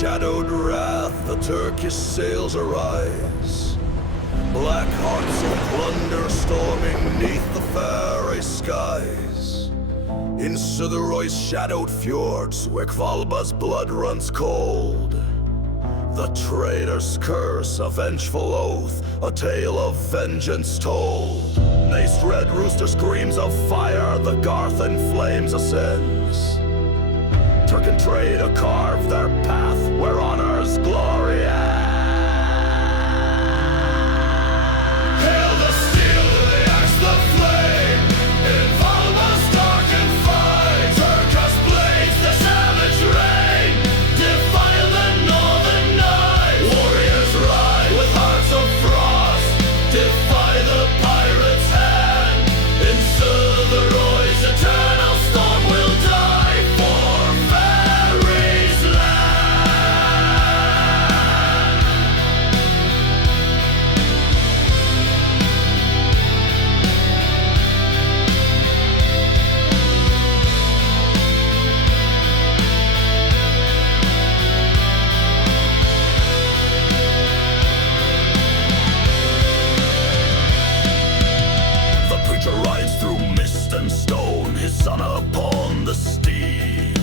shadowed wrath, the Turkish sails arise. Black hearts of plunder storming neath the Faroe skies. In Suðuroy's shadowed fjords, where Hvalba's blood runs cold. The traitor's curse, a vengeful oath, a tale of vengeance told. Naced red rooster screams of fire, the garth in flames ascends. Turk and traitor carve their path where honor's glory ends. Hail the steel, the axe, the flame, in Hvalba's darkened fight. Turkish blades, the savage rain, defile the northern night. Warriors ride with hearts of frost, defy the pirate's hand. In Suðuroy's eternal storm will die for Faroese land. The preacher rides through mist and stone, his son upon the steed.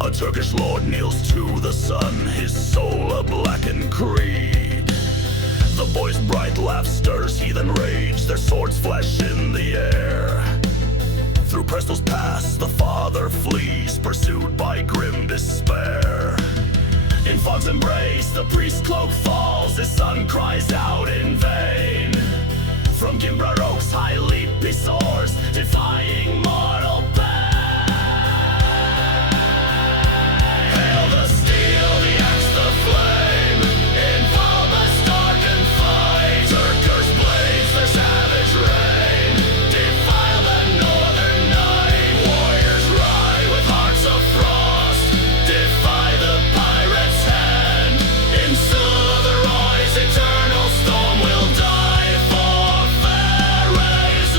A Turkish lord kneels to the sun, his soul a blackened creed. The boy's bright laugh stirs heathen rage, their swords flash in the air. Through Presto's pass the father flees, pursued by grim despair. In fog's embrace the priest's cloak falls, his son cries out in vain. From Gimbrar Oak's high leap he soars, defying mortal pain. Hail the steel, the axe, the flame, in Hvalba's darkened fight. Turkish blades, their savage reign, defile the northern night. Warriors ride with hearts of frost, defy the pirate's hand. In Suðuroy's eternal storm will die for Faroese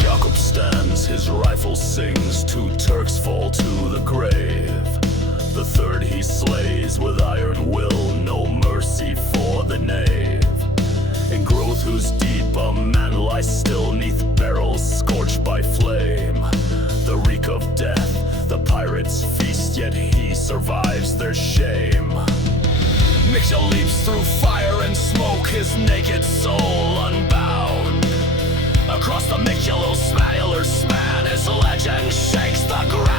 Jakob stands, his rifle sings, 2 Turks fall to the grave. The third he slays with iron will, no mercy for the knave. In growth whose deep a man lies still, neath barrels scorched by flame. The reek of death, the pirates feast, yet he survives their shame. Mixia leaps through fire and smoke, his naked soul unbound. Across the Mixia smiler span, his legend shakes the ground.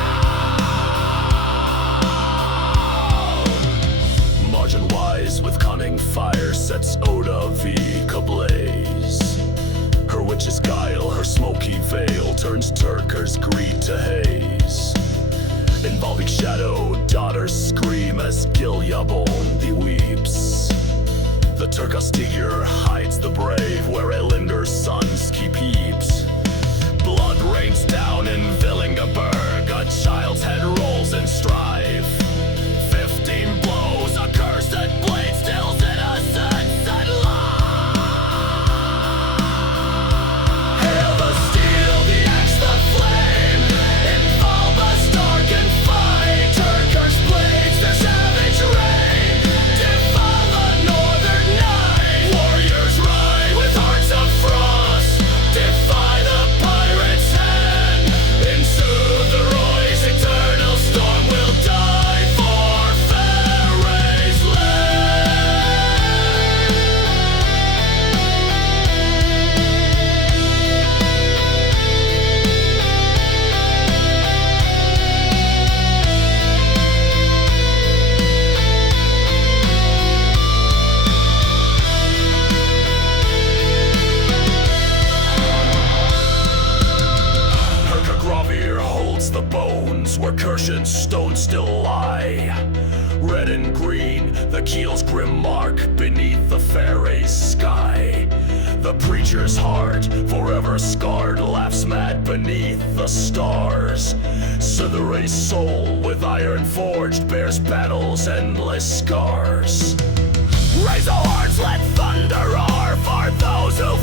Margin-wise with cunning fire sets Oda Vik ablaze. Her witch's guile, her smoky veil turns Turkers' greed to haze. Involving shadow, daughters scream as Giljabondi weeps. The Turkagravirnar hides the brave where Elinder's sons keep heaps. Blood rains down in Villingaberg, a child's head rolls in strife. 15 blows, a cursed blade stills innocence and life. Hail the steel, the axe, the flame, in Hvalba's darkened fight. Turkish blades, their savage reign, defile the northern night. Warriors ride with hearts of frost, defy the pirate's hand. In Suðuroy's eternal storm will die for Faroese Turkagravirnar holds the bones where Kirshen's stones still lie. Red and green, the keel's grim mark beneath the Faroese sky. The preacher's heart, forever scarred, laughs mad beneath the stars. Suðuroy's soul, with iron forged, bears battle's endless scars. Raise the horns, let thunder roar for those who